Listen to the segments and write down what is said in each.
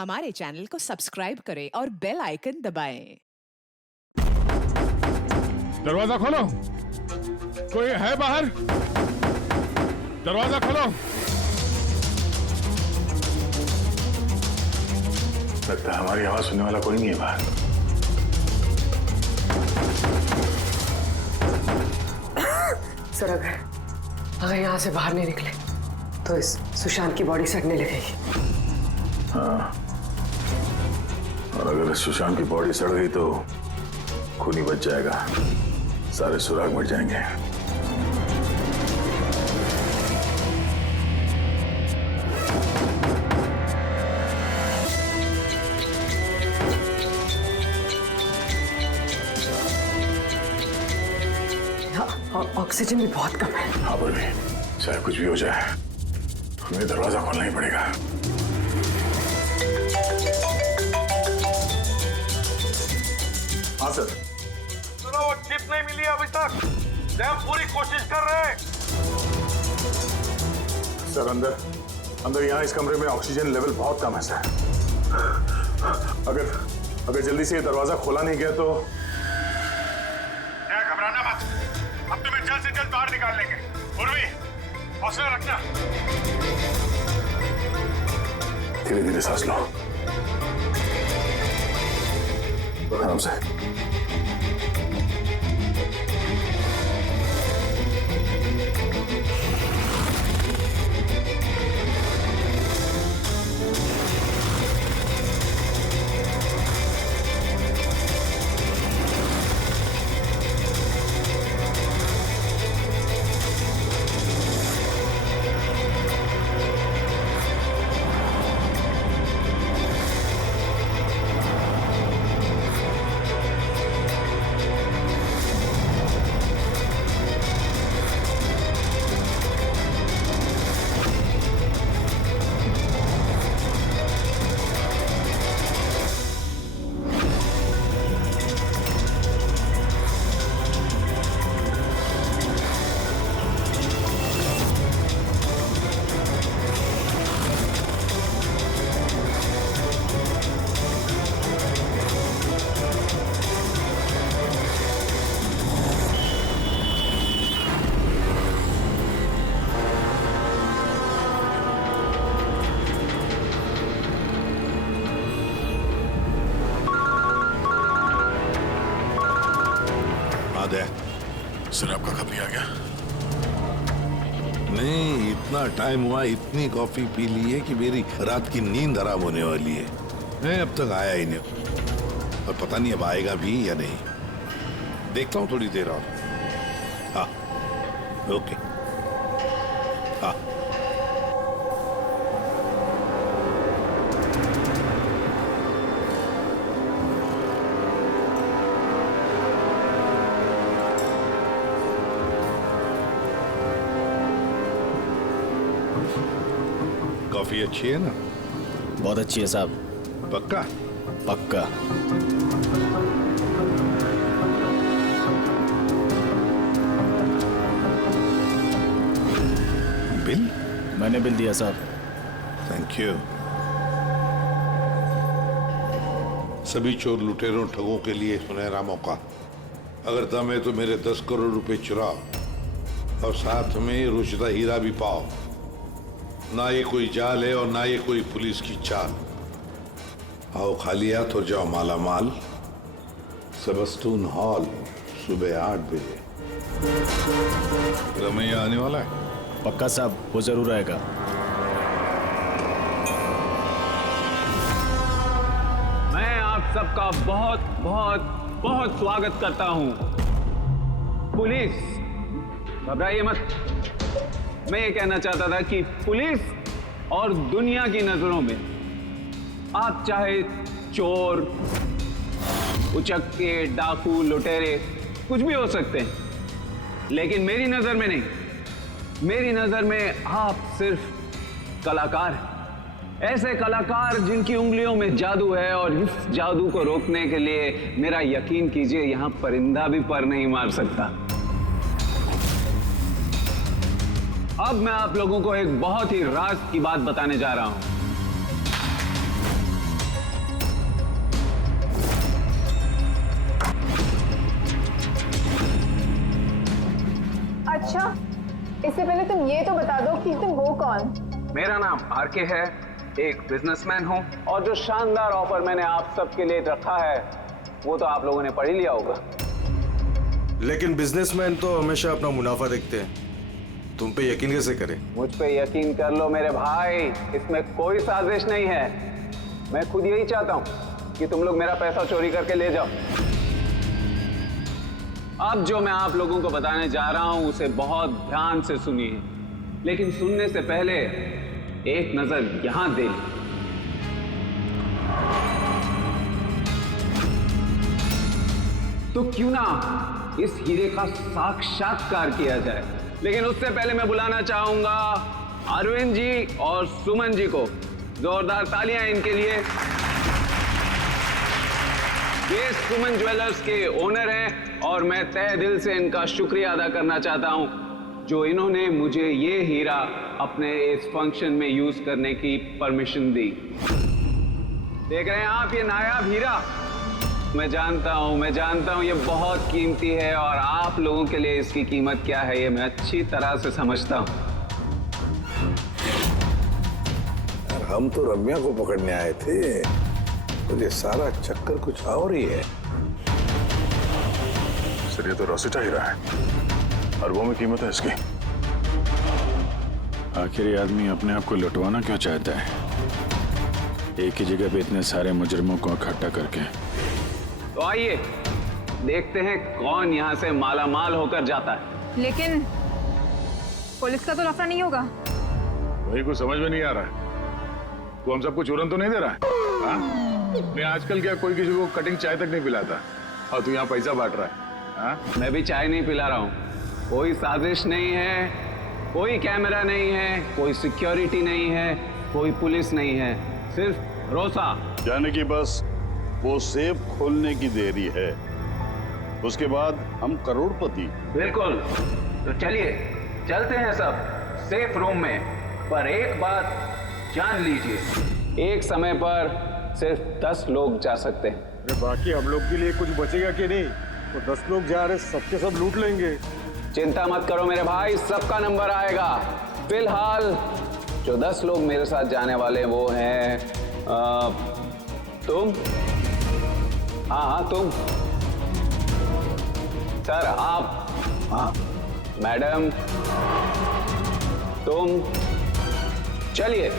हमारे चैनल को सब्सक्राइब करें और बेल आइकन दबाएं। दरवाजा खोलो। कोई है बाहर? दरवाजा खोलो। लगता है हमारी आवाज सुनने वाला कोई नहीं है बाहर। सर अगर यहाँ से बाहर नहीं निकले तो इस सुशांत की बॉडी सड़ने लगेगी। हाँ, और अगर सुशांत की बॉडी सड़ गई तो खून ही बच जाएगा, सारे सुराग मिट जाएंगे। ऑक्सीजन भी बहुत कम है। हाँ पर भी चाहे कुछ भी हो जाए हमें दरवाजा खोलना ही पड़ेगा। हाँ सर। सुनो, वो चिप नहीं मिली अभी तक। हम पूरी कोशिश कर रहे हैं। सर अंदर यहाँ इस कमरे में ऑक्सीजन लेवल बहुत कम है सर। अगर जल्दी से ये दरवाजा खोला नहीं गया तो घबराना मत, हम तुम्हें जल्द से जल्द बाहर निकाल लेंगे। उर्वी, हौसला रखना। धीरे धीरे सांस लो, आराम से। सर आपका कब नहीं आ गया? नहीं, इतना टाइम हुआ, इतनी कॉफी पी ली है कि मेरी रात की नींद हराम होने वाली है। नहीं, अब तक आया ही नहीं और पता नहीं अब आएगा भी या नहीं। देखता हूँ थोड़ी देर और। हाँ, ओके। हाँ, कॉफी अच्छी है ना? बहुत अच्छी है साहब। पक्का? पक्का। बिल? मैंने बिल दिया साहब। Thank you. सभी चोर लुटेरों ठगों के लिए सुनहरा मौका। अगर दम है तो मेरे 10 करोड़ रुपए चुराओ और साथ में रुचिता हीरा भी पाओ। ना ये कोई जाल है और ना ये कोई पुलिस की चाल। आओ खाली हाथ और जाओ माला माल। सबस्टून हॉल सुबह 8 बजे। रमैया आने वाला है? पक्का साहब, वो जरूर आएगा। मैं आप सबका बहुत बहुत बहुत स्वागत करता हूं। पुलिस, घबराइए मत। मैं ये कहना चाहता था कि पुलिस और दुनिया की नजरों में आप चाहे चोर, उचक्के, डाकू, लुटेरे कुछ भी हो सकते हैं, लेकिन मेरी नजर में नहीं। मेरी नजर में आप सिर्फ कलाकार हैं। ऐसे कलाकार जिनकी उंगलियों में जादू है, और इस जादू को रोकने के लिए मेरा यकीन कीजिए यहां परिंदा भी पर नहीं मार सकता। अब मैं आप लोगों को एक बहुत ही राज की बात बताने जा रहा हूं। तुम ये तो बता दो कि तुम हो कौन? मेरा नाम आरके है, एक बिजनेसमैन हूँ, और जो शानदार ऑफर मैंने आप सबके लिए रखा है वो तो आप लोगों ने पढ़ ही लिया होगा। लेकिन बिजनेसमैन तो हमेशा अपना मुनाफा देखते हैं, तुम पे यकीन कैसे करें? मुझ पे यकीन कर लो मेरे भाई, इसमें कोई साजिश नहीं है। मैं खुद यही चाहता हूँ कि तुम लोग मेरा पैसा चोरी करके ले जाओ। अब जो मैं आप लोगों को बताने जा रहा हूं उसे बहुत ध्यान से सुनिए, लेकिन सुनने से पहले एक नजर यहां दे ली। तो क्यों ना इस हीरे का साक्षात्कार किया जाए। लेकिन उससे पहले मैं बुलाना चाहूंगा अरविंद जी और सुमन जी को। जोरदार तालियां इनके लिए। ये सुमन ज्वेलर्स के ओनर हैं और मैं तहे दिल से इनका शुक्रिया अदा करना चाहता हूं जो इन्होंने मुझे ये हीरा अपने इस फंक्शन में यूज करने की परमिशन दी। देख रहे हैं आप ये नायाब हीरा? मैं जानता हूं ये बहुत कीमती है और आप लोगों के लिए इसकी कीमत क्या है ये मैं अच्छी तरह से समझता हूं। हम तो रम्या को पकड़ने आए थे, तो ये सारा चक्कर कुछ और ही है। सर ये तो रोसिटा हीरा है, अरबों में कीमत है इसकी। आखिर ये आदमी अपने आप को लुटवाना क्यों चाहता है, एक ही जगह पे इतने सारे मुजरिमों को इकट्ठा करके? तो आइए देखते हैं कौन यहाँ से माला माल होकर जाता है। लेकिन पुलिस का तो लफड़ा नहीं होगा? वही कुछ समझ में नहीं आ रहा है। तू हम सबको चूरन तो नहीं दे रहा है? हाँ? मैं आजकल क्या कोई किसी को कटिंग चाय तक नहीं पिलाता और तू यहाँ पैसा बांट रहा है? हाँ? मैं भी चाय नहीं पिला रहा हूँ। कोई साजिश नहीं है, कोई कैमरा नहीं है, कोई सिक्योरिटी नहीं है, कोई पुलिस नहीं है, सिर्फ भरोसा। जाने की बस वो सेफ खोलने की देरी है, उसके बाद हम करोड़पति। बिल्कुल। तो चलिए चलते हैं सब सेफ रूम में। पर एक बात जान लीजिए, एक समय पर सिर्फ 10 लोग जा सकते हैं। अरे बाकी हम लोग के लिए कुछ बचेगा कि नहीं? तो 10 लोग जा रहे, सबके सब लूट लेंगे। चिंता मत करो मेरे भाई, सबका नंबर आएगा। फिलहाल जो 10 लोग मेरे साथ जाने वाले वो हैं तुम। हाँ तुम सर, आप, हाँ मैडम, तुम। चलिए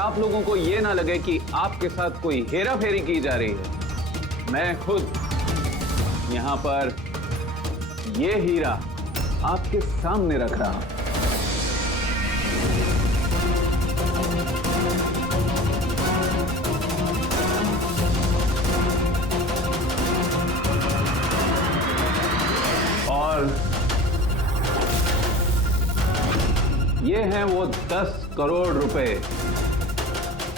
आप लोगों को ये ना लगे कि आपके साथ कोई हेरा फेरी की जा रही है। मैं खुद यहां पर ये हीरा आपके सामने रख रहा हूं। और ये हैं वो 10 करोड़ रुपए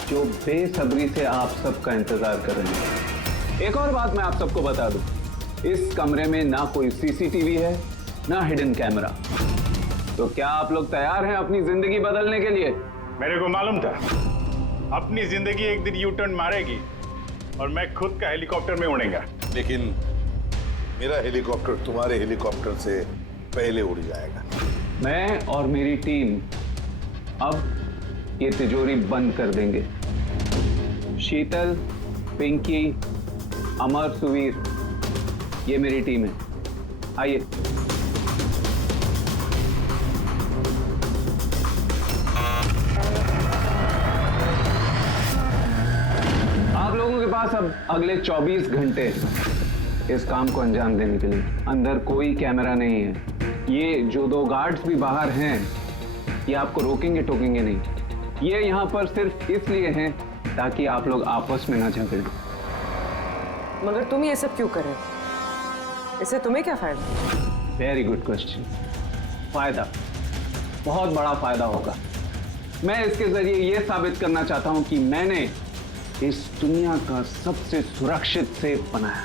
जो बेसब्री से आप सबका इंतजार कर रहे हैं। एक और बात मैं आप सबको बता दूं, इस कमरे में ना कोई सीसीटीवी है ना हिडन कैमरा। तो क्या आप लोग तैयार हैं अपनी जिंदगी बदलने के लिए? मेरे को मालूम था अपनी जिंदगी एक दिन यू टर्न मारेगी और मैं खुद का हेलीकॉप्टर में उड़ेगा। लेकिन मेरा हेलीकॉप्टर तुम्हारे हेलीकॉप्टर से पहले उड़ जाएगा। मैं और मेरी टीम अब ये तिजोरी बंद कर देंगे। शीतल, पिंकी, अमर, सुवीर, ये मेरी टीम है। आइए। आप लोगों के पास अब अगले 24 घंटे इस काम को अंजाम देने के लिए। अंदर कोई कैमरा नहीं है। ये जो 2 गार्ड्स भी बाहर हैं, ये आपको रोकेंगे टोकेंगे नहीं। ये यहाँ पर सिर्फ इसलिए हैं ताकि आप लोग आपस में ना झगड़े। मगर तुम ये सब क्यों कर रहे हो? इससे तुम्हें क्या फायदा? Very good question. फायदा, बहुत बड़ा फायदा होगा। मैं इसके जरिए यह साबित करना चाहता हूं कि मैंने इस दुनिया का सबसे सुरक्षित सेफ बनाया।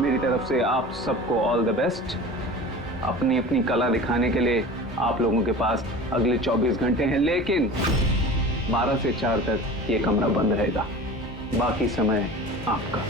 मेरी तरफ से आप सबको ऑल द बेस्ट। अपनी अपनी कला दिखाने के लिए आप लोगों के पास अगले 24 घंटे हैं, लेकिन 12 से 4 तक ये कमरा बंद रहेगा। बाकी समय आपका।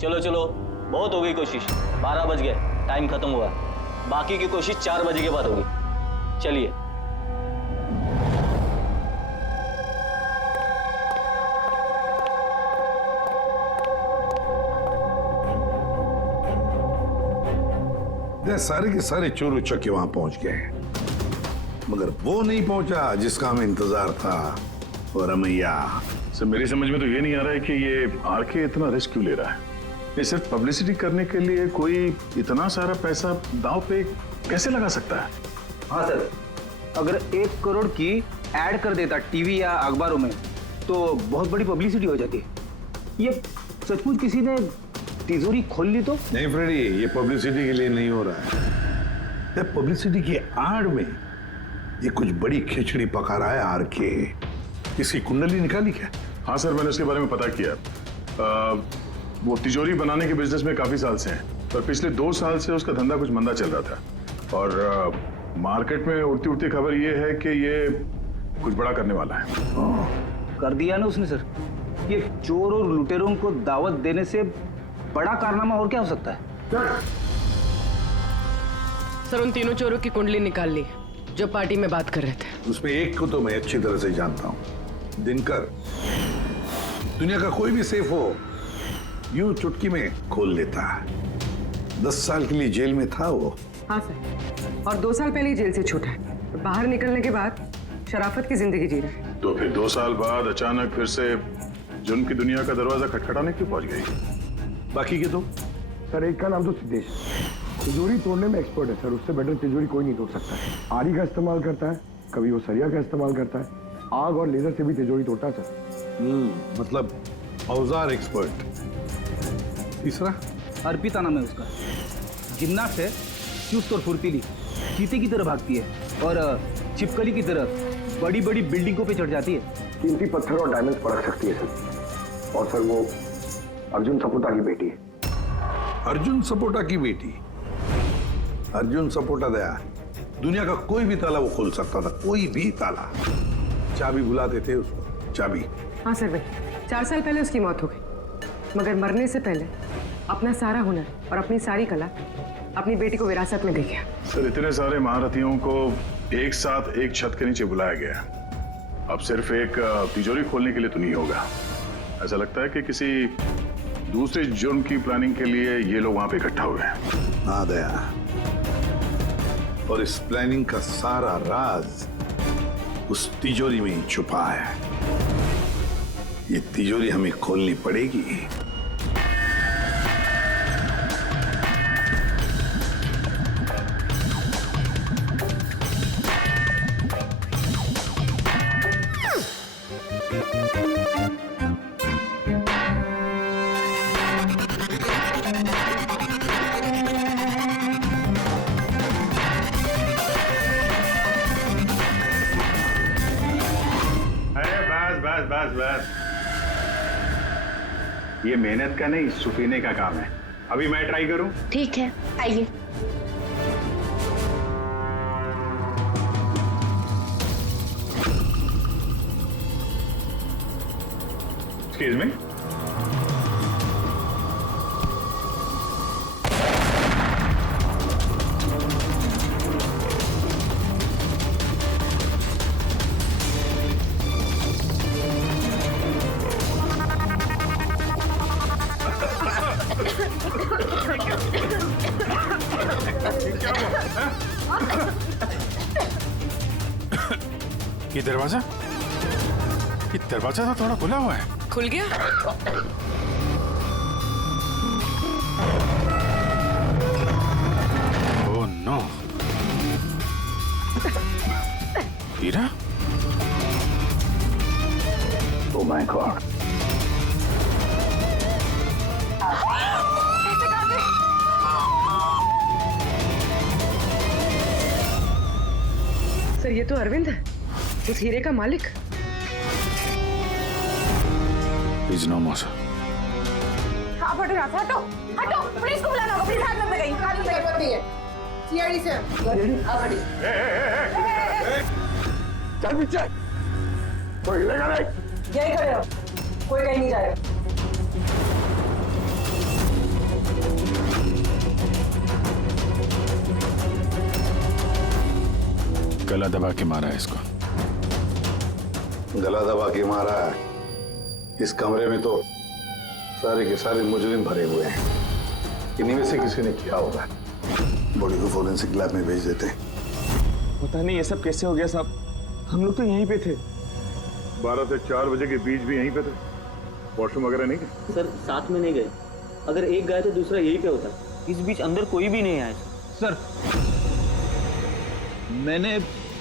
चलो चलो, बहुत हो गई कोशिश। 12 बज गए, टाइम खत्म हुआ। बाकी की कोशिश 4 बजे के बाद होगी। चलिए। सारे के सारे चोर उचक्के वहां पहुंच गए, मगर वो नहीं पहुंचा जिसका हमें इंतजार था। और रमैया, सर मेरी समझ में तो ये नहीं आ रहा है कि ये आरके इतना रिस्क क्यों ले रहा है। ये सिर्फ पब्लिसिटी करने के लिए कोई इतना सारा पैसा दांव पे कैसे लगा सकता है? हाँ सर, अगर 1 करोड़ की ऐड कर देता टीवी या अखबारों में तो बहुत बड़ी पब्लिसिटी हो जाती। ये सचमुच किसी ने तिजोरी खोल ली तो? नहीं फ्रेडी, ये पब्लिसिटी के लिए नहीं हो रहा है। पब्लिसिटी की आड़ में ये कुछ बड़ी खिचड़ी पका रहा है आरके। इसकी कुंडली निकाली क्या? हाँ सर, मैंने उसके बारे में पता किया। वो तिजोरी बनाने के बिजनेस में काफी साल से है, पर पिछले 2 साल से उसका धंधा कुछ मंदा चल रहा था। और मार्केट में उड़ती उड़ती खबर ये है कि ये कुछ बड़ा करने वाला है। कर दिया ना उसने सर। ये चोर और लुटेरों को दावत देने से बड़ा कारनामा और क्या हो सकता है? सर, उन तीनों चोरों की कुंडली निकाल ली जो पार्टी में बात कर रहे थे। उसमें एक को तो मैं अच्छी तरह से जानता हूं, दिनकर। दुनिया का कोई भी सेफ हो यूं चुटकी में खोल लेता है। 10 साल के लिए जेल में था वो। हाँ सर, और 2 साल पहले ही जेल से छूटा है। बाहर निकलने के बाद शराफत की जिंदगी जी रहा है। तो फिर 2 साल बाद अचानक फिर से जुर्म की दुनिया का दरवाजा खटखटाने क्यों पहुंच गई? बाकी के तो? सर, एक का नाम तो सिद्धेश, तिजोरी तोड़ने में एक्सपर्ट है सर। उससे बेटर तिजोरी कोई नहीं तोड़ सकता है। आरी का इस्तेमाल करता है, कभी वो सरिया का इस्तेमाल करता है, आग और लेजर से भी तिजोरी तोड़ता है सर। मतलब औजार एक्सपर्ट। तीसरा? अर्पिता नाम है उसका। जिम्नास्ट है, चुस्त और फुर्तीली, चीते की तरह भागती है और छिपकली की तरह बड़ी बड़ी बिल्डिंगों पे चढ़ जाती है। कीमती पत्थर और डायमंड्स परख सकती है सर। और सर, वो अर्जुन सपोटा की बेटी है। अर्जुन सपोटा की बेटी? अर्जुन सपोटा दया दुनिया का कोई भी ताला वो खोल सकता था, कोई भी ताला। चाबी बुलाते थे उसको, चाबी। हाँ सर भाई, 4 साल पहले उसकी मौत हो गई, मगर मरने से पहले अपना सारा हुनर और अपनी सारी कला अपनी बेटी को विरासत में दे गया। सर, इतने सारे महारथियों को एक साथ एक छत के नीचे बुलाया गया। अब सिर्फ एक तिजोरी खोलने के लिए तो नहीं होगा। ऐसा लगता है कि किसी दूसरे जुर्म की प्लानिंग के लिए ये लोग वहां पे इकट्ठा हुए हैं। हाँ दया, और इस प्लानिंग का सारा राज उस तिजोरी में ही छुपा है। ये तिजोरी हमें खोलनी पड़ेगी। बस बस, ये मेहनत का नहीं सुपीने का काम है। अभी मैं ट्राई करूं? ठीक है, आइए। Excuse me. ये दरवाजा तो थोड़ा खुला हुआ है। खुल गया? ओह नो, हीरा? ओह माय गॉड, सर ये तो अरविंद है, उस हीरे का मालिक। Please no more. आप हटो यहाँ से, हटो हटो, पुलिस को बुलाना होगा, पुलिस हाथ में गई, हाथ में गई है। सीआईडी से आप हटिए। चल पीछे, कोई हिलेगा नहीं। यही खड़े हो, कोई कहीं नहीं जाएगा। गला दबा के मारा है इसको। गला दबा के मारा है। इस कमरे में तो सारे के सारे मुजरिम भरे हुए हैं। इन्हीं में से किसी ने किया होगा। बॉडी को फोरेंसिक लैब में भेज देते हैं। पता नहीं ये सब कैसे हो गया साहब, हम लोग तो यहीं पे थे। 12 से 4 बजे के बीच भी यहीं पे थे। वॉशरूम वगैरह नहीं गए? सर साथ में नहीं गए, अगर एक गया तो दूसरा यहीं पे होता। इस बीच अंदर कोई भी नहीं आया। सर मैंने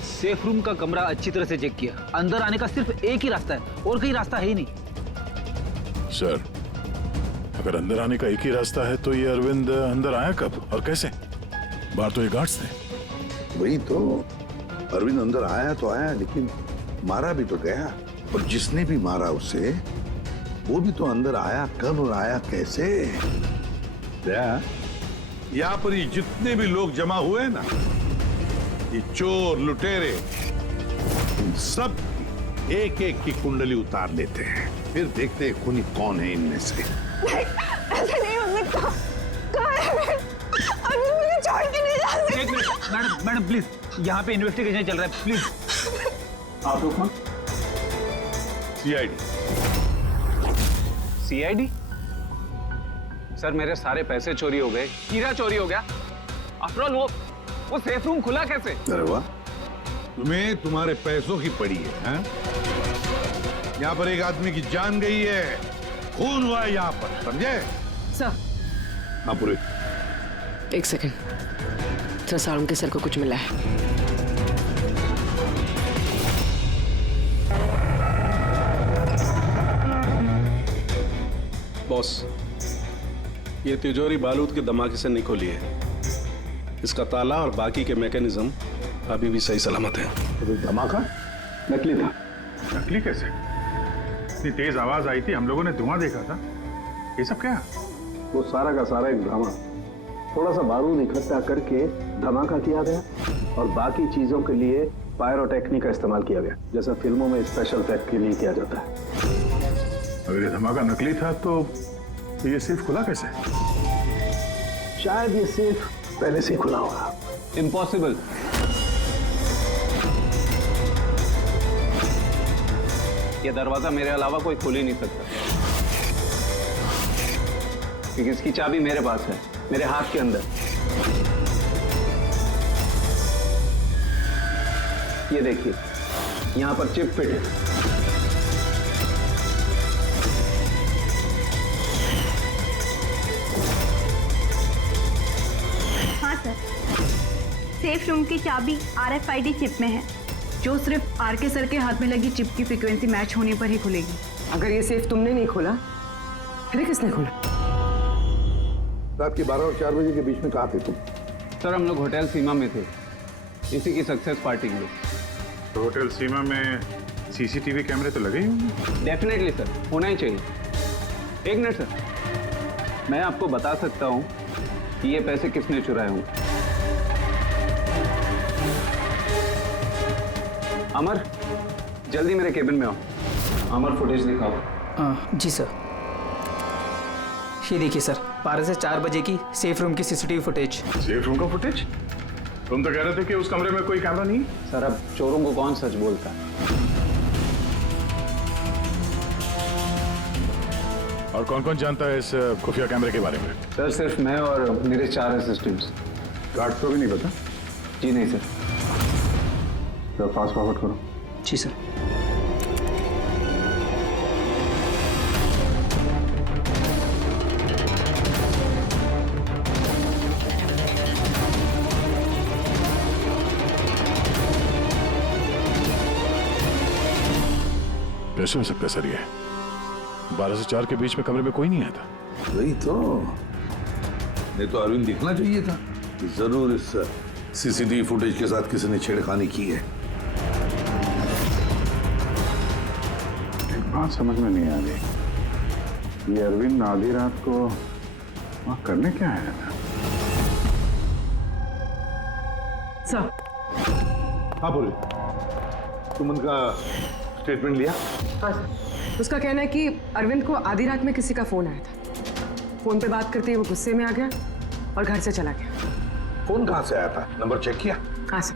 सेफ रूम का कमरा अच्छी तरह से चेक किया, अंदर आने का सिर्फ एक ही रास्ता है और कोई रास्ता है ही नहीं। सर, अगर अंदर आने का एक ही रास्ता है तो ये अरविंद अंदर आया कब और कैसे? बाहर तो ये गार्ड्स थे। वही तो, अरविंद अंदर आया तो आया, लेकिन मारा भी तो गया। और जिसने भी मारा उसे, वो भी तो अंदर आया कब और आया कैसे? यहाँ पर ये जितने भी लोग जमा हुए हैं ना, ये चोर लुटेरे, इन सब एक एक की कुंडली उतार लेते हैं, फिर देखते हैं खूनी कौन है इनमें से। ऐसे नहीं हो सकता। कहाँ है? अभी मुझे छोड़ के नहीं जा सकते। एक मिनट मैडम प्लीज, यहाँ पे इन्वेस्टिगेशन चल रहा है, प्लीज। आप लोग कौन? सीआईडी। सीआईडी? सर मेरे सारे पैसे चोरी हो गए, हीरा चोरी हो गया। आफ्टर ऑल वो सेफ रूम खुला कैसे? अरे वाह, तुम्हें तुम्हारे पैसों की पड़ी है, हैं? यहाँ पर एक आदमी की जान गई है, खून हुआ है यहाँ पर, समझे? सर हाँ पूरे। एक सेकंड, सर सारुण के सर को कुछ मिला है। बॉस, ये तिजोरी बारूद के धमाके से नहीं खुली है। इसका ताला और बाकी के मैकेनिज्म अभी भी सही सलामत है। तो धमाका नकली था। नकली कैसे? इतनी तेज आवाज आई थी, हम लोगों ने धुआं देखा था। ये सब क्या? वो सारा का सारा एक ड्रामा। थोड़ा सा बारूद इकट्ठा करके धमाका किया गया और बाकी चीजों के लिए पायरोटेक्निक का इस्तेमाल किया गया, जैसा फिल्मों में स्पेशल इफेक्ट के लिए किया जाता है। अगर ये धमाका नकली था तो ये सेफ खुला कैसे? शायद ये सेफ पहले से ही खुला होगा। इम्पॉसिबल। ये दरवाजा मेरे अलावा कोई खोल ही नहीं सकता, क्योंकि इसकी चाबी मेरे पास है, मेरे हाथ के अंदर। ये देखिए, यहां पर चिप फिट है। हाँ सर, सेफ रूम की चाबी RFID चिप में है, जो सिर्फ आरके सर के हाथ में लगी चिप की फ्रीक्वेंसी मैच होने पर ही खुलेगी। अगर ये सेफ तुमने नहीं खोला, फिर किसने खोला? रात के 12 और 4 बजे के बीच में कहाँ थे तुम? सर हम लोग होटल सीमा में थे, इसी की सक्सेस पार्टी के लिए। तो होटल सीमा में सीसीटीवी कैमरे तो लगे ही होंगे। डेफिनेटली सर, होना ही चाहिए। एक मिनट सर, मैं आपको बता सकता हूं कि ये पैसे किसने चुराए होंगे। अमर, जल्दी मेरे केबिन में आओ। अमर, फुटेज दिखाओ। जी सर। ये देखिए सर, 12 से 4 बजे की सेफ रूम की सीसीटीवी फुटेज। सेफ रूम का फुटेज? तुम तो कह रहे थे कि उस कमरे में कोई कैमरा नहीं। सर, अब चोरों को कौन सच बोलता है? और कौन कौन जानता है इस खुफिया कैमरे के बारे में? सर, सिर्फ मैं और मेरे 4 असिस्टेंट्स। गार्ड को भी नहीं पता? जी नहीं सर। तो फास्ट फॉरवर्ड करो। जी सर। कैसे हो सकता है सर? ये 12 से 4 के बीच में कमरे में कोई नहीं आया था। वही तो, नहीं तो अरविंद दिखना चाहिए था। जरूर इस सीसीटीवी फुटेज के साथ किसी ने छेड़खानी की है। एक बात समझ में नहीं आ रही, ये अरविंद आधी रात को वहां करने क्या आया था? सर। हाँ बोले, तुम उनका स्टेटमेंट लिया? हाँ सर। उसका कहना है कि अरविंद को आधी रात में किसी का फोन आया था। फोन पे बात करते ही वो गुस्से में आ गया और घर से चला गया। फोन कहाँ से आया था? नंबर चेक किया? हाँ सर,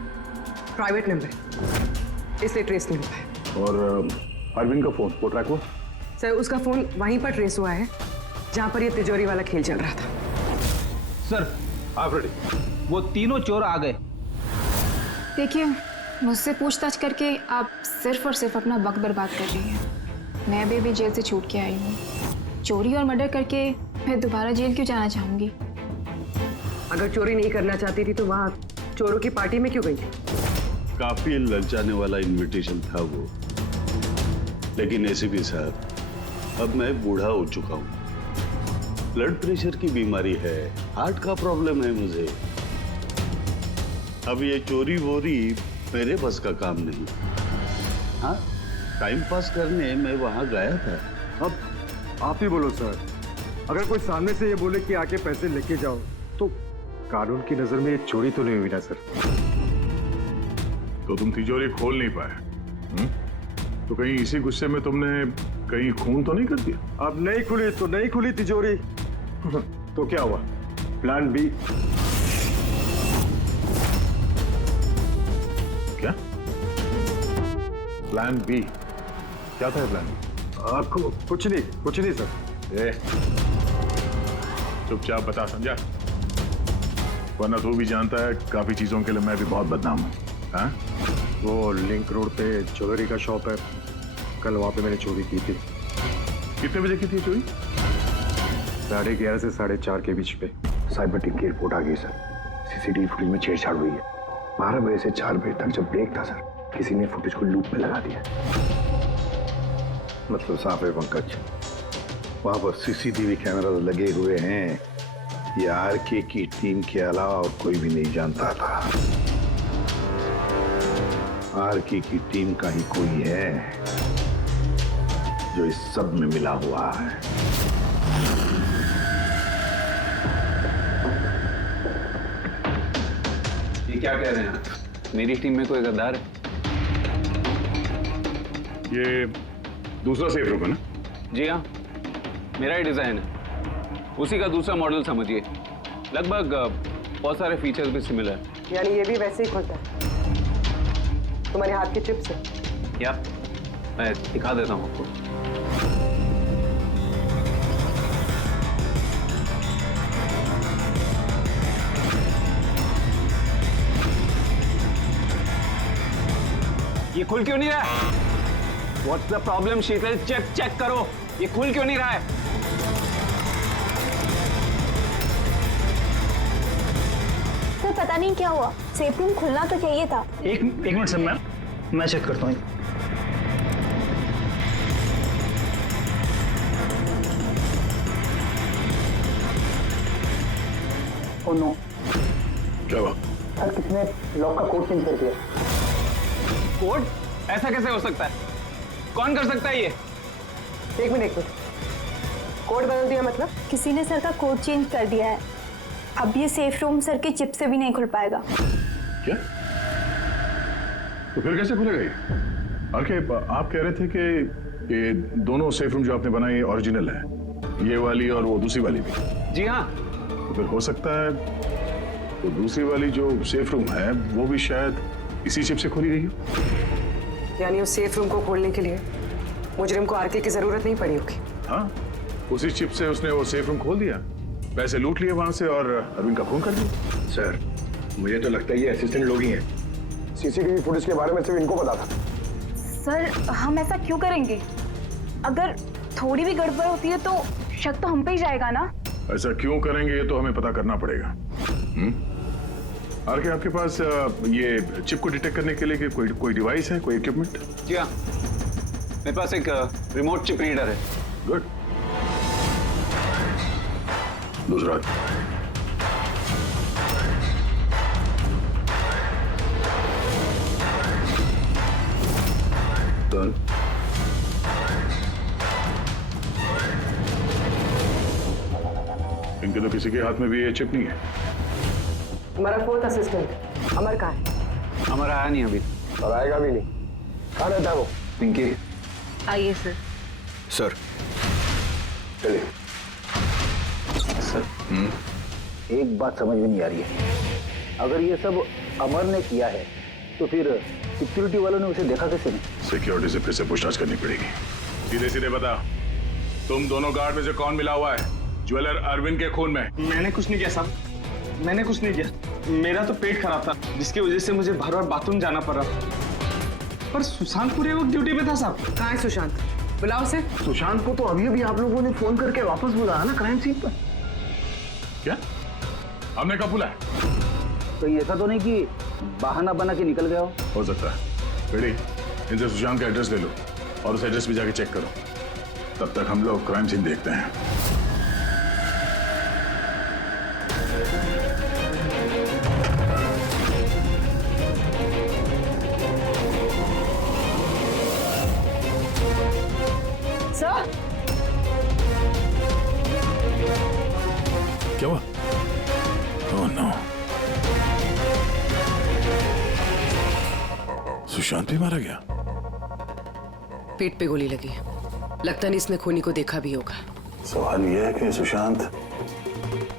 प्राइवेट नंबर है, इसलिए ट्रेस नहीं हो पाया। और अरविंद का फोन वो ट्रैक हुआ? सर, उसका फोन वहीं पर ट्रेस हुआ है जहां पर ये तिजोरी वाला खेल चल रहा था। सर, आप रेडी? वो तीनों चोर आ गए। देखिए, मुझसे पूछताछ करके आप सिर्फ और सिर्फ अपना वक्त बर्बाद कर रही हैं। मैं अभी जेल से छूट के आई हूँ। चोरी और मर्डर करके मैं दोबारा जेल क्यों जाना चाहूँगी? अगर चोरी नहीं करना चाहती थी तो वहाँ चोरों की पार्टी में क्यों गई थी? काफी ललचाने वाला इनविटेशन था वो, लेकिन एसीपी साहब, अब मैं बूढ़ा हो चुका हूँ। ब्लड प्रेशर की बीमारी है, हार्ट का प्रॉब्लम है मुझे। अब ये चोरी वोरी मेरे बस का काम नहीं। हाँ, टाइम पास करने मैं वहां गया था। अब आप ही बोलो सर, अगर कोई सामने से ये बोले कि आके पैसे लेके जाओ, तो कानून की नजर में ये चोरी तो नहीं हुई ना सर? तो तुम तिजोरी खोल नहीं पाए? तो कहीं इसी गुस्से में तुमने कहीं खून तो नहीं कर दिया? अब नहीं खुली तो नहीं खुली तिजोरी। तो क्या हुआ? Plan B. क्या प्लान बी? क्या था प्लान बी? आपको कुछ नहीं सर। चुपचाप बता, समझा? वरना तू भी जानता है काफी चीजों के लिए मैं भी बहुत बदनाम हूँ। हाँ? वो लिंक रोड पे ज्वेलरी का शॉप है, कल वहां पे मैंने चोरी की थी। कितने बजे की थी चोरी? 11:30 से 4:30 के बीच पे। साइबर टीम की रिपोर्ट आ गई सर। सीसीटीवी फुटेज में छेड़छाड़ हुई है। 12 बजे से 4 बजे तक जब ब्रेक था सर, किसी ने फुटेज को लूप में लगा दिया। मतलब साफ है पंकज, वहां पर सीसीटीवी कैमरा लगे हुए हैं। ये आरके की टीम के अलावा और कोई भी नहीं जानता था। आरके की टीम का ही कोई है जो इस सब में मिला हुआ है। ये क्या कह रहे हैं आप? मेरी टीम में कोई गद्दार है? ये दूसरा सेफ रूम है ना? जी हाँ, मेरा ही डिजाइन है। उसी का दूसरा मॉडल समझिए। लगभग बहुत सारे फीचर्स भी सिमिलर। यानी ये भी वैसे ही खुलता है तुम्हारे हाथ के चिप से? क्या? मैं दिखा देता हूँ आपको। ये खुल क्यों नहीं रहा है? What's the problem, Sheetal? Check करो, ये खुल क्यों नहीं रहा है? सर, पता नहीं क्या हुआ, सेफ रूम खुलना तो चाहिए था। एक मिनट सर, मैं चेक करता हूँ। ओह नो, क्या हुआ? सर किसने लॉक का कोड चेंज कर दिया। कोड? ऐसा कैसे हो सकता है? कौन कर सकता है ये? एक मिनट कोड बदल दिया मतलब? किसी ने सर का कोड चेंज कर दिया है। अब ये सेफ रूम सर के चिप से भी नहीं खुल पाएगा। क्या? तो फिर कैसे खुलेगा ये? आरके, आप कह रहे थे कि ये दोनों सेफ रूम जो आपने बनाए ओरिजिनल है, ये वाली और वो दूसरी वाली भी? जी हाँ। तो फिर हो सकता है तो दूसरी वाली जो सेफ रूम है वो भी शायद इसी चिप से खोली गई हो। यानी उस सेफ रूम को खोलने के लिए मुजरिम को आरके की जरूरत नहीं पड़ी होगी। हाँ, उसी चिप से उसने वो सेफ रूम खोल दिया, पैसे लूट लिए वहां से और अरविंद का खून कर दिया। सर, मुझे तो लगता है ये असिस्टेंट लोग ही हैं। सीसीटीवी फुटेज के बारे में सिर्फ इनको पता था। सर हम ऐसा क्यों करेंगे? अगर थोड़ी भी गड़बड़ होती है तो शक तो हम पे ही जाएगा ना। ऐसा क्यों करेंगे ये तो हमें पता करना पड़ेगा। आरके, आपके पास ये चिप को डिटेक्ट करने के लिए कोई डिवाइस है, कोई इक्विपमेंट? जी हाँ, मेरे पास एक रिमोट चिप रीडर है। गुड। दूसरा इनके तो किसी के हाथ में भी ये चिप नहीं है। हमारा फोर्थ असिस्टेंट अमर कहाँ है? हमारा आया नहीं अभी और आएगा भी नहीं। कहाँ रहता है वो? पिंकी। आइए सर। सर चलिए। सर, एक बात समझ में नहीं आ रही है। अगर ये सब अमर ने किया है तो फिर सिक्योरिटी वालों ने उसे देखा कैसे नहीं? सिक्योरिटी से फिर से पूछताछ करनी पड़ेगी। सीधे सीधे बता, तुम दोनों गार्ड में से कौन मिला हुआ है ज्वेलर अरविंद के खून में? मैंने कुछ नहीं किया साहब, मैंने कुछ नहीं किया। मेरा तो पेट खराब था जिसकी वजह से मुझे बार बार बाथरूम जाना पड़ रहा। पर सुशांत पूरे वक्त ड्यूटी पे था साहब। कहाँ है सुशांत? बुलाओ उसे। सुशांत को तो अभी अभी आप लोगों ने फोन करके वापस बुलाया ना क्राइम सीन पर। क्या? हमने कब बुलाया? तो ये ऐसा तो नहीं कि बहाना बना के निकल गया हो सकता है। बेटी, इनसे सुशांत का एड्रेस ले लो और उस एड्रेस पे जाके चेक करो। तब तक हम लोग क्राइम सीन देखते हैं। सर क्या हुआ? ओह नो, सुशांत भी मारा गया। पीठ पे गोली लगी, लगता नहीं इसने खूनी को देखा भी होगा। सवाल यह है कि सुशांत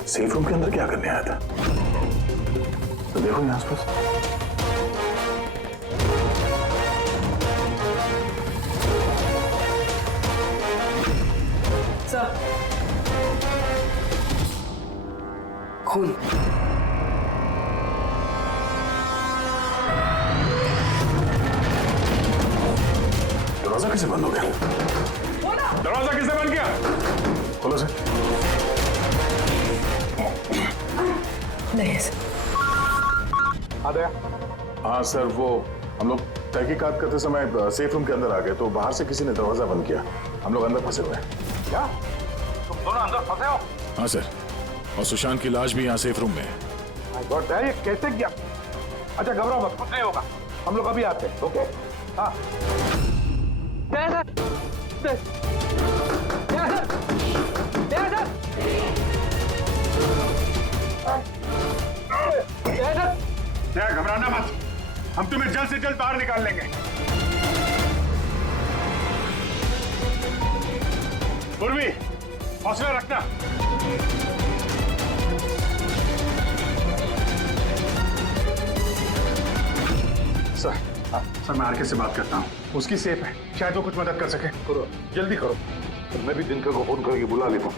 सेफ रूम के अंदर क्या करने आया था? तो देखो यहाँ आसपास। सर, खून। दरवाजा कैसे बंद हो गया? दरवाजा किसने बंद किया? खोलो सर। नहीं सर। आ गया? हाँ सर, वो हम लोग तहकीकात करते समय सेफ रूम के अंदर आ गए तो बाहर से किसी ने दरवाजा बंद किया। हम लोग अंदर फंसे हुए हैं। क्या तुम दोनों अंदर फंसे हो? हाँ सर, और सुशांत की लाश भी यहाँ सेफ रूम में है। ये कैसे किया? अच्छा घबराओ मत, कुछ नहीं होगा, हम लोग अभी आते हैं। ओके? हाँ। घबराना मत, हम तुम्हें जल्द से जल्द बाहर निकाल लेंगे। पूर्वी, हौसला रखना। सर, मैं आरके से बात करता हूँ, उसकी सेफ है, शायद वो कुछ मदद कर सके। करो, जल्दी करो। मैं भी दिनकर को फोन करके बुला लेता हूँ।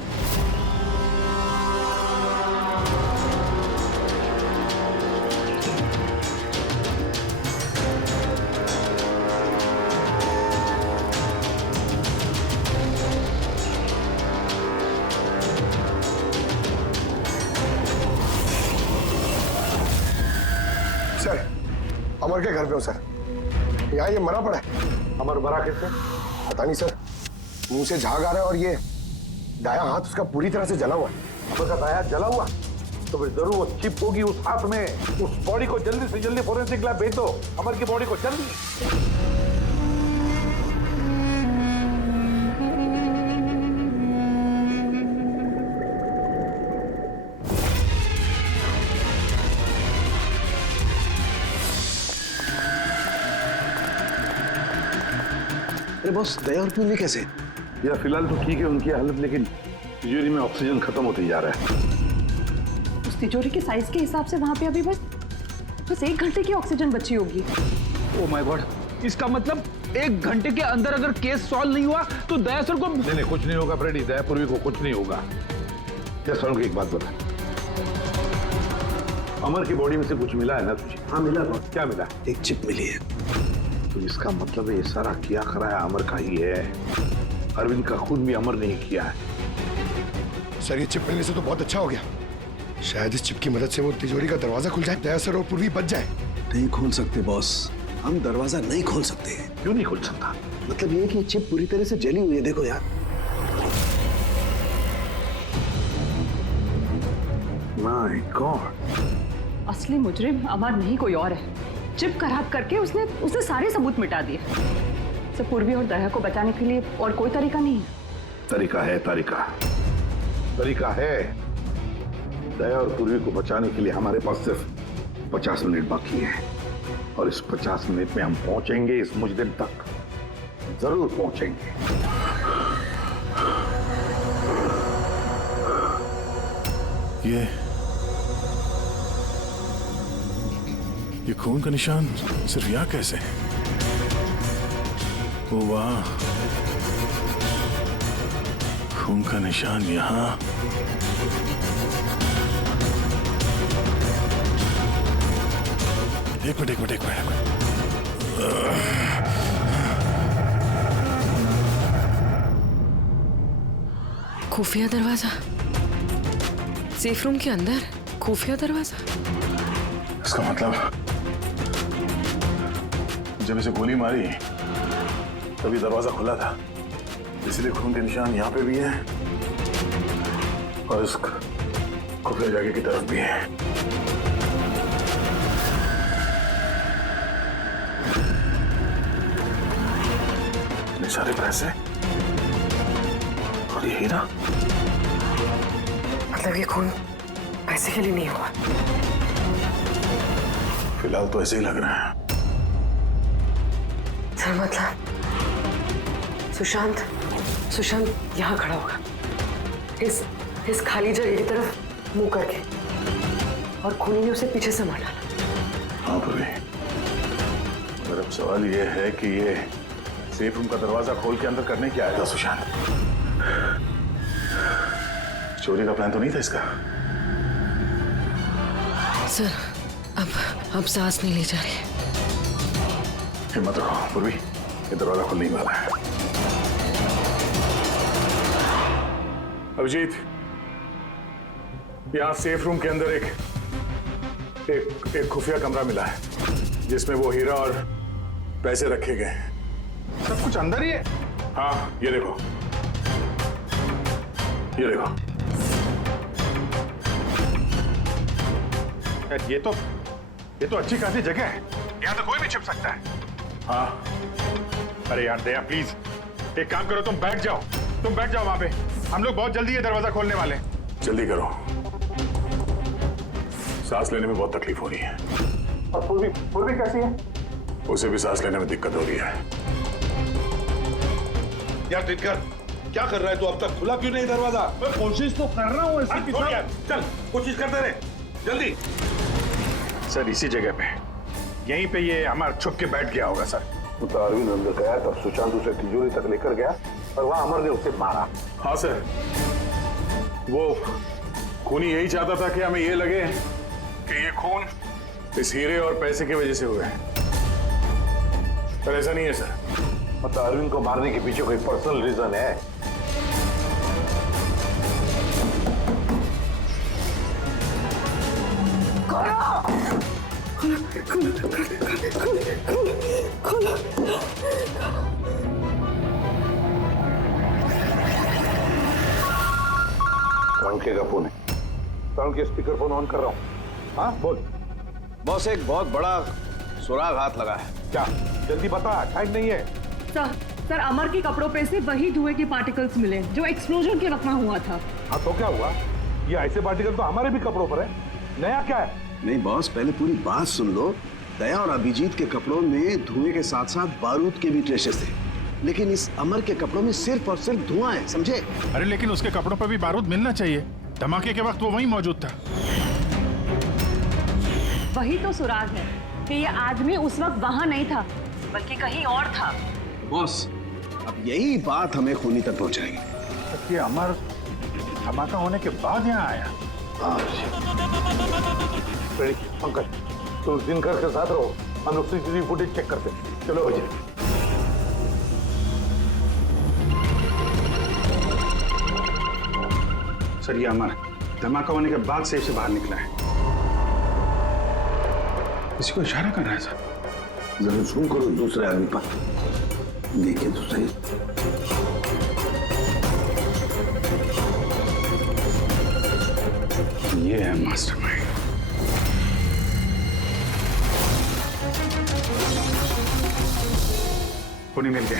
सर, अमर के घर पे हो सर। यहाँ ये मरा पड़ा है। अमर मरा कैसे? पता नहीं सर, मुंह से झाग आ रहा है और ये दायां हाथ उसका पूरी तरह से जला हुआ है। अमर का दाया जला हुआ तो फिर जरूर वो चिप होगी उस हाथ में। उस बॉडी को जल्दी से जल्दी फोरेंसिक लैब भेज दो। अमर की बॉडी को जल्दी। अरे बॉस, दया और पूर्वी कैसे? यार फिलहाल तो ठीक है उनकी हालत, लेकिन तिजोरी में ऑक्सीजन खत्म होते जा रहा है। उस तिजोरी के साइज के हिसाब से वहां पे अभी बस 1 घंटे की ऑक्सीजन बची होगी। ओ माय गॉड, इसका मतलब 1 घंटे के अंदर अगर केस सॉल्व नहीं हुआ तो दया सर को... नहीं कुछ नहीं होगा फ्रेडी, दया पूर्वी को कुछ नहीं होगा। क्या सर को एक बात बता, अमर की बॉडी में से कुछ मिला है ना तुझे? हाँ मिला बॉस। क्या मिला? एक चिप मिली है। तो इसका मतलब ये सारा किया कराया अमर का ही है। अरविंद का खून भी अमर ने ही किया है। सर ये चिप मिलने से तो बहुत अच्छा हो गया। शायद इस चिप की मदद से वो तिजोरी का दरवाजा खुल जाए, दया सर और पूर्वी बच जाए। नहीं खोल सकते बॉस, हम दरवाजा नहीं खोल सकते। क्यों नहीं खोल सकता? मतलब ये कि चिप पूरी तरह से जली हुई है, देखो यार। माय गॉड, असली मुजरिम अमर नहीं कोई और है। चिप खराब करके उसने सारे सबूत मिटा दिए। से पूर्वी और दया को बचाने के लिए और कोई तरीका नहीं है। तरीका है, तरीका है। दया और पूर्वी को बचाने के लिए हमारे पास सिर्फ 50 मिनट बाकी है, और इस 50 मिनट में हम पहुंचेंगे इस मुजरिम तक, जरूर पहुंचेंगे। ये खून का निशान सिर्फ यहाँ कैसे? ओ वाह, खून का निशान यहाँ। एक मिनट। खुफिया दरवाजा, सेफ रूम के अंदर खुफिया दरवाजा। इसका मतलब जब इसे गोली मारी तभी दरवाजा खुला था, इसलिए खून के निशान यहाँ पे भी है और इस खुफिया जगह की तरफ भी है। इतने सारे पैसे और ये हीरा, मतलब ये खून पैसे के लिए नहीं हुआ। फिलहाल तो ऐसे ही लग रहा है। सर मतलब सुशांत यहाँ खड़ा होगा, इस खाली जगह की तरफ मुंह करके, और खूनी ने उसे पीछे से मार डाला। हाँ पूर्वी, मगर अब सवाल ये है कि ये सेफ रूम का दरवाजा खोल के अंदर करने क्या आया था सुशांत? चोरी का प्लान तो नहीं था इसका? सर अब सांस नहीं ली जा रही। हिम्मत रखो पूर्वी, ये दरवाजा खुलने ही वाला है। अभिजीत, यहाँ सेफ रूम के अंदर एक खुफिया कमरा मिला है जिसमें वो हीरा और पैसे रखे गए हैं। सब कुछ अंदर ही है? हाँ, ये देखो। ये तो अच्छी खासी जगह है, यहाँ तो कोई भी छिप सकता है। हाँ, अरे यार दया प्लीज एक काम करो, तुम बैठ जाओ वहां पे, हम लोग बहुत जल्दी ये दरवाजा खोलने वाले हैं। जल्दी करो, सांस लेने में बहुत तकलीफ हो रही है। और पूर्वी कैसी है? उसे भी सांस लेने में दिक्कत हो रही है। यार दिनकर, क्या कर रहा है तू? अब तक खुला क्यों नहीं दरवाजा? मैं कोशिश तो कर रहा हूँ। चल कोशिश करते रहे, जल्दी। सर इसी जगह पे, यहीं पे ये अमर छुप के बैठ गया होगा सर। तो अरविंद अंदर गया, तब सुशांत उसे तिजोरी तक लेकर गया और वहां अमर ने उसे मारा। हाँ सर, वो खूनी यही चाहता था कि हमें ये लगे कि ये खून इस हीरे और पैसे की वजह से हुआ है, पर ऐसा नहीं है सर। मतलब अरविंद को मारने के पीछे कोई पर्सनल रीजन है? राहुल का फोन है, राहुल के स्पीकर फोन ऑन कर रहा हूँ। हाँ बोल। बॉस एक बहुत बड़ा सुराग हाथ लगा है। क्या? जल्दी बता, टाइम नहीं है। सर अमर के कपड़ों पे से वही धुएं के पार्टिकल्स मिले जो एक्सप्लोजन के वक्त में हुआ था। हाँ तो क्या हुआ? ये ऐसे पार्टिकल तो हमारे भी कपड़ों पर है, नया क्या है? नहीं बॉस, पहले पूरी बात सुन लो। दया और अभिजीत के कपड़ों में धुएं के साथ साथ बारूद के भी ट्रेसेस थे, लेकिन इस अमर के कपड़ों में सिर्फ और सिर्फ धुआं है, समझे? अरे लेकिन उसके कपड़ों पर भी बारूद मिलना चाहिए। धमाके के वक्त वो वहीं मौजूद था। वही तो सुराग है कि ये आदमी उस वक्त वहां नहीं था बल्कि कहीं और था। बॉस, अब यही बात हमें खूनी तक पहुंचाएगी। ये अमर धमाका होने के बाद यहाँ आया। पंकज, तुम दिनकर के साथ रहो, हम लोग सीसीटीवी फुटेज चेक करते हैं। चलो भैया। सर, ये अमर धमाका होने के बाद सेफ से बाहर निकला है। किसी को इशारा कर रहा है सर। जरा जूम करो दूसरे आदमी पर, देखिए तो सही। ये है मास्टरमाइंड। पुनी मिल गया,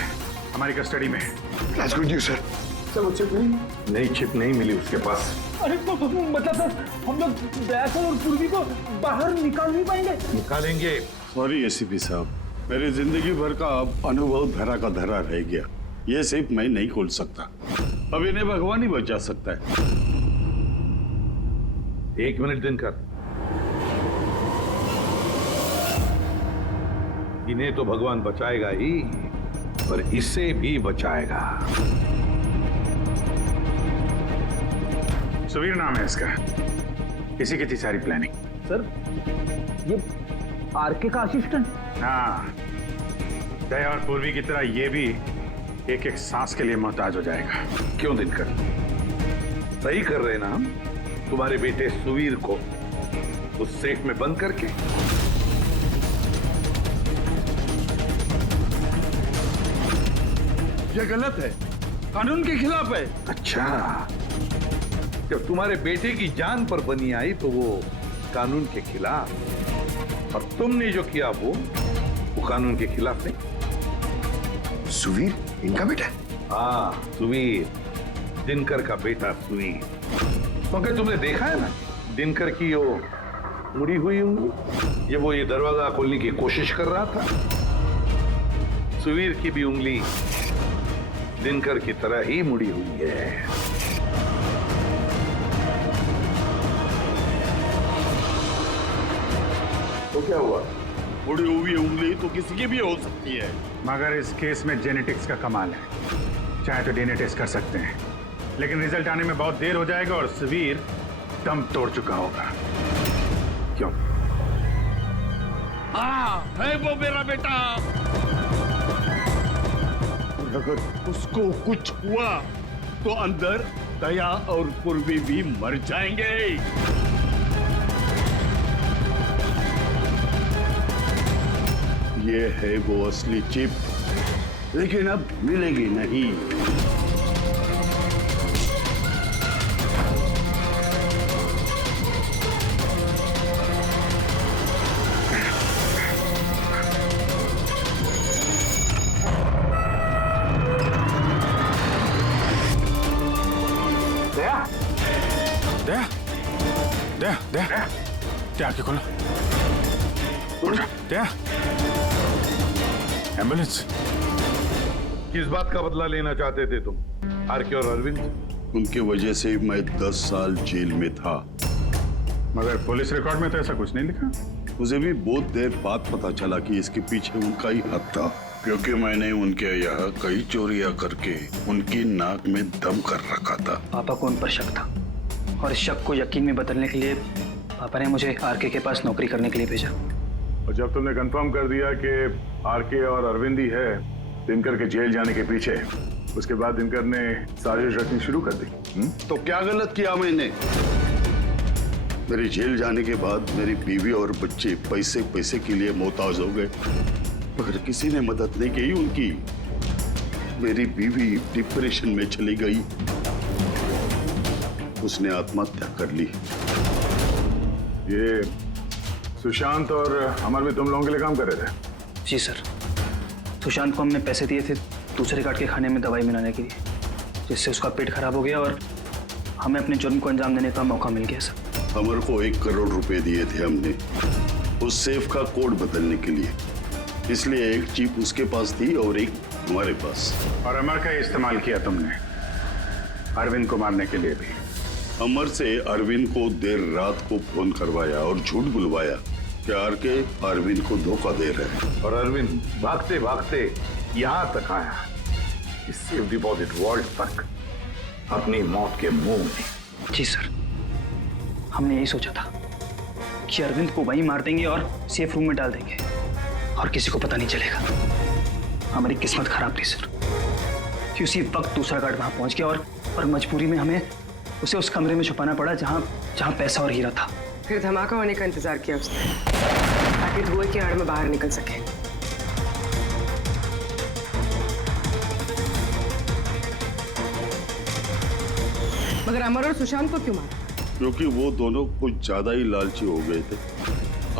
हमारी कस्टडी में है। That's good news, sir. Sir, वो चिप नहीं? नई चिप नहीं मिली उसके पास। अरे तो मतलब सर, हम लोग दयाकर और पूर्वी को बाहर निकाल नहीं पाएंगे? निकालेंगे। सॉरी एसीपी साहब, मेरी जिंदगी भर का अनुभव धरा का धरा रह गया। ये सिर्फ मैं नहीं खोल सकता, अब इन्हें भगवान ही बचा सकता है। 1 मिनट दिनकर, इन्हें तो भगवान बचाएगा ही, पर इसे भी बचाएगा। सुवीर नाम है इसका, इसी की थी सारी प्लानिंग। सर, ये आरके का असिस्टेंट? हाँ, दया और पूर्वी की तरह ये भी एक एक सांस के लिए मोहताज हो जाएगा। क्यों दिनकर, सही कर रहे ना हम? तुम्हारे बेटे सुवीर को उस सेफ में बंद करके। ये गलत है, कानून के खिलाफ है। अच्छा, जब तुम्हारे बेटे की जान पर बनी आई तो वो कानून के खिलाफ, और तुमने जो किया वो कानून के खिलाफ नहीं। सुवीर इनका बेटा? हाँ, सुवीर, दिनकर का बेटा सुवीर। क्योंकि तुमने देखा है ना दिनकर की वो मुड़ी हुई उंगली, जब वो ये दरवाजा खोलने की कोशिश कर रहा था। सुवीर की भी उंगली दिनकर की तरह ही मुड़ी हुई है। तो क्या हुआ? मुड़ी हुई उंगली तो किसी की भी हो सकती है। मगर इस केस में जेनेटिक्स का कमाल है। चाहे तो डीएनए टेस्ट कर सकते हैं, लेकिन रिजल्ट आने में बहुत देर हो जाएगा और सुवीर दम तोड़ चुका होगा। क्यों? हाँ, है वो मेरा बेटा। अगर उसको कुछ हुआ तो अंदर दया और पूर्वी भी मर जाएंगे। ये है वो असली चिप, लेकिन अब मिलेगी नहीं। दया आके खोलो। दया, एम्बुलेंस। किस बात का बदला लेना चाहते थे तुम, आरके और अरविंद? उनकी वजह से मैं 10 साल जेल में था। मगर पुलिस रिकॉर्ड में तो ऐसा कुछ नहीं लिखा। मुझे भी बहुत देर बाद पता चला कि इसके पीछे उनका ही हाथ था, क्योंकि मैंने उनके यहाँ कई चोरियां करके उनकी नाक में दम कर रखा था। पापा को उन पर शक था और इस शक को यकीन में बदलने के लिए पापा ने मुझे आरके के पास नौकरी करने के लिए भेजा। और जब तुमने कंफर्म कर दिया कि आरके और अरविंद ही है दिनकर के जेल जाने के पीछे, उसके बाद दिनकर ने साजिश रचनी शुरू कर दी। तो क्या गलत किया मैंने? मेरे जेल जाने के बाद मेरी बीवी और बच्चे पैसे पैसे के लिए मोहताज हो गए, मगर किसी ने मदद नहीं की उनकी। मेरी बीवी डिप्रेशन में चली गई, उसने आत्महत्या कर ली। ये सुशांत और अमर भी तुम लोगों के लिए काम कर रहे थे? जी सर, सुशांत को हमने पैसे दिए थे दूसरे गार्ड के खाने में दवाई मिलाने के लिए, जिससे उसका पेट खराब हो गया और हमें अपने जुर्म को अंजाम देने का मौका मिल गया सर। अमर को 1 करोड़ रुपए दिए थे हमने उस सेफ का कोड बदलने के लिए, इसलिए एक चिप उसके पास थी और एक हमारे पास। और अमर का ही इस्तेमाल किया तुमने अरविंद को मारने के लिए भी। अमर से अरविंद को देर रात को फोन करवाया और झूठ बुलवाया कि आरके अरविंद को धोखा दे रहे हैं। और अरविंद भागते भागते यहाँ तक आया, इस सेफ डिपॉजिट वॉल्ट तक, अपनी मौत के मुंह में। जी सर, हमने यही सोचा था कि अरविंद को वहीं मार देंगे और सेफ रूम में डाल देंगे और किसी को पता नहीं चलेगा। हमारी किस्मत खराब थी सर कि उसी वक्त दूसरा गार्ड वहां पहुंच गया और मजबूरी में हमें उसे उस कमरे में छुपाना पड़ा जहां पैसा और हीरा था। फिर धमाका होने का इंतजार किया उसने ताकि धुएं की आड़ में बाहर निकल सके। मगर अमर और सुशांत को क्यों मारा? क्योंकि वो दोनों कुछ ज्यादा ही लालची हो गए थे।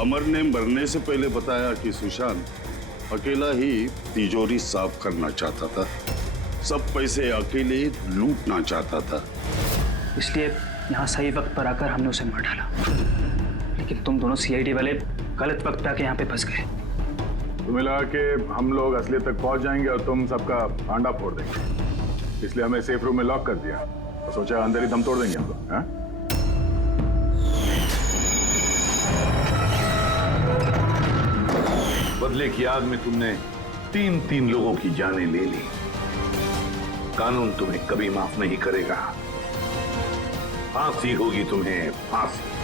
अमर ने मरने से पहले बताया कि सुशांत अकेला ही तिजोरी साफ करना चाहता था, सब पैसे अकेले लूटना चाहता था। इसलिए यहाँ सही वक्त पर आकर हमने उसे मार डाला, लेकिन तुम दोनों सीआईडी वाले गलत वक्त पे आके यहाँ पे फंस गए। तुम्हें लगा कि हम लोग असलियत तक पहुंच जाएंगे और तुम सबका भांडा फोड़ देंगे, इसलिए हमें सेफ रूम में लॉक कर दिया और सोचा अंदर ही दम तोड़ देंगे हम लोग। हाँ? बदले की आग में तुमने तीन लोगों की जानें ले ली। कानून तुम्हें कभी माफ नहीं करेगा, फांसी होगी तुम्हें, फांसी।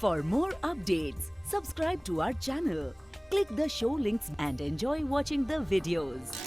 For more updates, subscribe to our channel, click the show links and enjoy watching the videos.